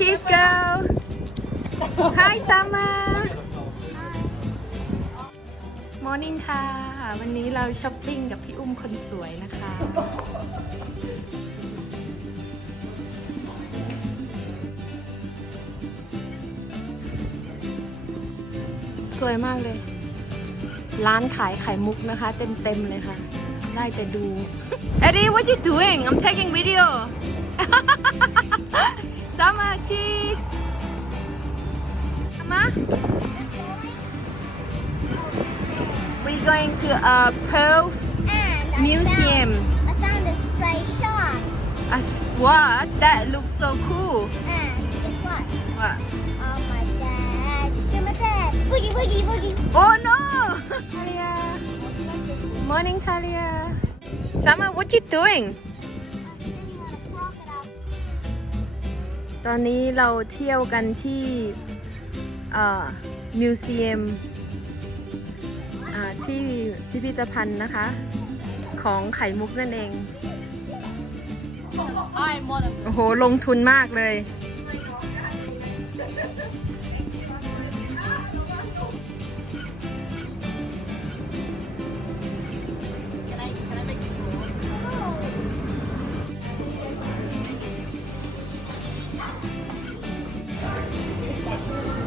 c ี e เกิล i r l ซ i ม u า m e r Hi. m o r n i ค่ะวันนี้เราช้อปปิ้งกับพี่อุ้มคนสวยนะคะ สวยมากเลย ร้านขายไข่มุกนะคะ เต็มๆเลยค่ะ ได้แต่ดู Eddie what you doing I'm taking video so much, cheese. We're going to a uh, Pearl and Museum. I found, I found, a stray shark. A, what? That looks so cool. And it's what? What? Oh boogie, boogie, boogie. Oh no! Talia. Morning, Talia! Sama, what you doing? ตอนนี้เราเที่ยวกันที่มิวเซียมที่พิพิธภัณฑ์นะคะ ของไข่มุกนั่นเอง โอ้โหลงทุนมากเลย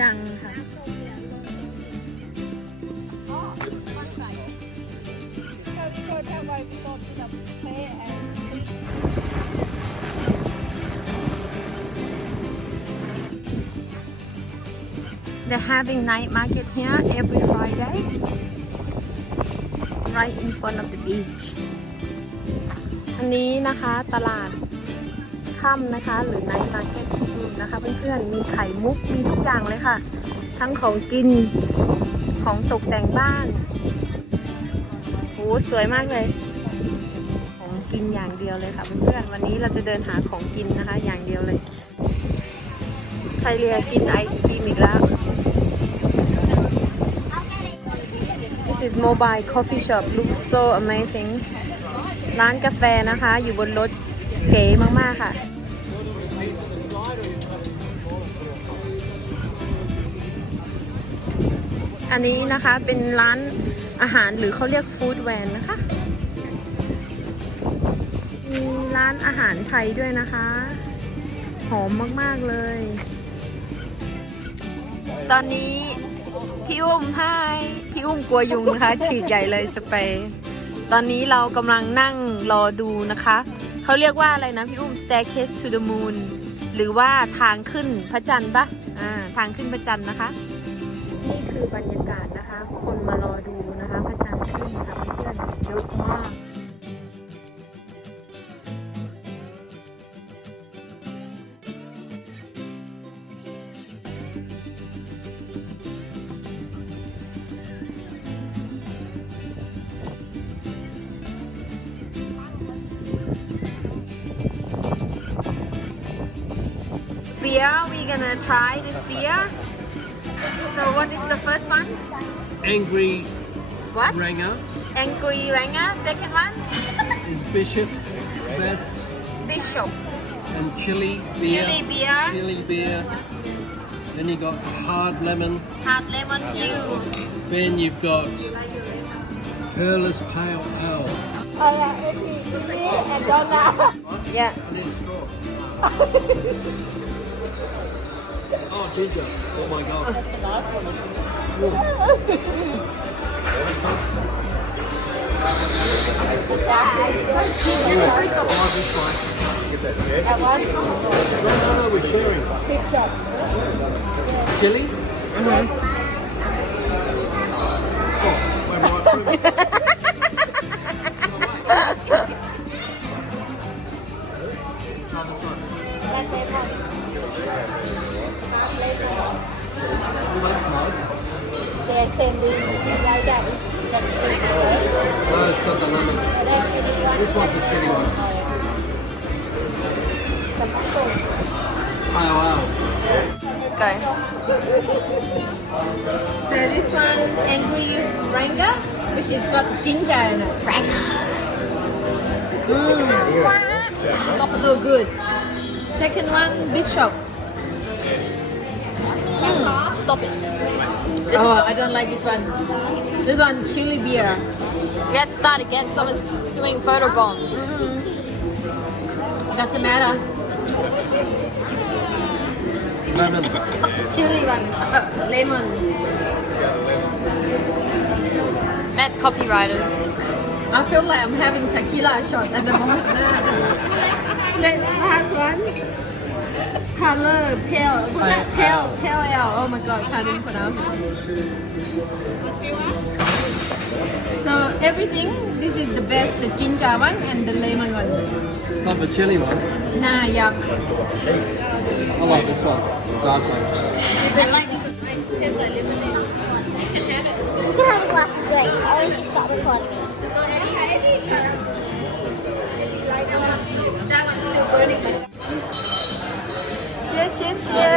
ยังค่ะ They're having night market here every Friday, right in front of the beach. อันนี้นะคะตลาดค่ํนะคะ หรือในท์มาเก็ตทนูนะคะ เพื่อนๆ มีไข่มุกมีทุกอย่างเลยค่ะ ทั้งของกินของตกแต่งบ้านโหสวยมากเลย ของกินอย่างเดียวเลยค่ะ เพื่อนๆ วันนี้เราจะเดินหาของกินนะคะอย่างเดียวเลยไทเรียกินไอศครีมอีกแล้ว This is mobile coffee shop looks so amazing ร้านกาแฟนะคะอยู่บนรถเก๋มากมากค่ะ อันนี้นะคะเป็นร้านอาหารหรือเขาเรียกฟู้ดแวนนะคะ มีร้านอาหารไทยด้วยนะคะ หอมมาก ๆ เลย ตอนนี้ พี่อุ้มให้ พี่อุ้มกลัวยุงนะคะฉีดใหญ่เลยสเปรย์ตอนนี้เรากำลังนั่งรอดูนะคะขาเรียกว่าอะไรนะพี่อุ้ม staircase to the moon หรือว่าทางขึ้น พระจันทร์ปะอ่าทางขึ้นพระจันทร์นะคะ นี่คือบรรยากาศนะคะ คนมารอดูนะคะ พระจันทร์ขึ้นค่ะเพื่อนเยอะมาก beer yeah, we're gonna try this beer so what is the first one angry what ranger angry ranger second one is bishop's it's best bishop and chili beer chili beer chili beer then you got hard lemon hard lemon you then you've got Perla's Pale ale. Oh, yeah, it's me and Donna. Yeah. I need straw. Ginger. Oh my god. That's yeah. right, Dad, a nice yeah. one. No, no, we're sharing. Chili? hmm yeah. <my room. laughs> Oh, it's got the lemon. This one's a chili one. Oh, wow. Okay. So this one, angry ranga, which has got ginger and a cracker. Mmm. Not so good. Second one, bishop. Mm, stop it. This oh, one. I don't like this one. This one, chili beer. Let's start again. Someone's doing photo bombs. mm Doesn't -hmm. matter. No, no, no. Lemon. chili one. Oh, Lemon. That's copywriter. I feel like I'm having tequila shot at the moment. Next last one. Hello, pale. Was that pale? Pal. Pale ale. Yeah. Oh my god, I can't So, everything, this is the best the ginger one and the lemon one. Not the chili one? Nah, yuck. I, love this one, I like this one, dark one. You can have a glass of drink. always just stop recording. That 谢谢。<Thank you. S 1>